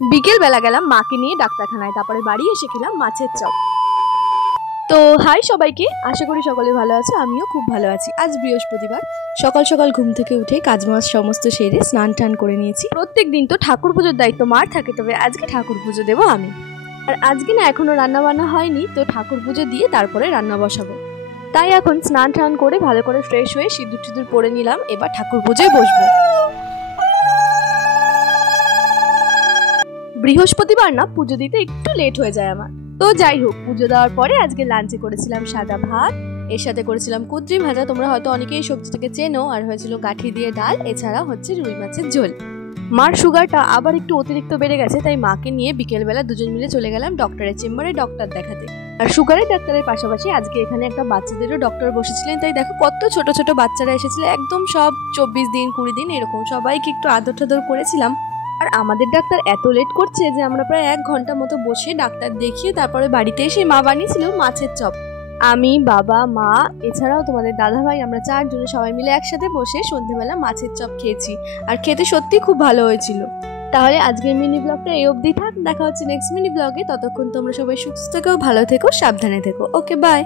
বিকেল বেলা গেলাম মাকে নিয়ে ডাক্তারখানায়, তারপরে বাড়ি এসে খেলাম মাছের চপ। তো হাই সবাইকে, আশা করি সকলে ভালো আছে, আমিও খুব ভালো আছি। আজ বৃহস্পতিবার, সকাল সকাল ঘুম থেকে উঠে কাজ মাছ সমস্ত সেরে স্নান টান করে নিয়েছি। প্রত্যেক দিন তো ঠাকুর পুজোর দায়িত্ব মার থাকে, তবে আজকে ঠাকুর পুজো দেবো আমি। আর আজকে না এখনো রান্না বান্না হয়নি, তো ঠাকুর পুজো দিয়ে তারপরে রান্না বসাবো। তাই এখন স্নান টান করে ভালো করে ফ্রেশ হয়ে সিঁদুর টিঁদুর পরে নিলাম, এবার ঠাকুর পুজোয় বসবো। বৃহস্পতিবার না পুজো দিতে একটু লেট হয়ে যায় আমার। তো যাই হোক, পুজো দেওয়ার পরে আজকে লাঞ্চে করেছিলাম সাদা ভাত, এর সাথে করেছিলাম কুঁদরি ভাজা, তোমরা হয়তো অনেকেই সবজিটাকে চেনো, আর হয়েছিল গাঠি দিয়ে ডাল, এছাড়া হচ্ছে রুই মাছের ঝোল। মার সুগারটা আবার একটু অতিরিক্ত বেড়ে গেছে, তাই মাকে নিয়ে বিকেলবেলা দুজন মিলে চলে গেলাম ডক্টরের চেম্বারে ডক্টর দেখাতে। আর সুগারের ডাক্তারের পাশাপাশি আজকে এখানে একটা বাচ্চাদেরও ডক্টর বসেছিলেন, তাই দেখো কত ছোট ছোট বাচ্চারা এসেছিল, একদম সব 24 দিন 20 দিন এরকম, সবাইকে একটু আদর টাদর করেছিলাম। আর আমাদের ডাক্তার এত লেট করছে যে আমরা প্রায় 1 ঘন্টা মতো বসে ডাক্তার দেখিয়ে তারপরে বাড়িতে এসে মা বানিয়েছিল মাছের চপ। আমি, বাবা, মা, এছাড়াও তোমাদের দাদা ভাই, আমরা 4 জনে সবাই মিলে একসাথে বসে সন্ধ্যেবেলা মাছের চপ খেয়েছি, আর খেতে সত্যি খুব ভালো হয়েছিল। তাহলে আজকের মিনি ব্লগটা এই অবধি থাক, দেখা হচ্ছে নেক্সট মিনি ব্লগে। ততক্ষণ তোমরা সবাই সুস্থ থেকো, ভালো থেকো, সাবধানে থেকো। ওকে, বাই।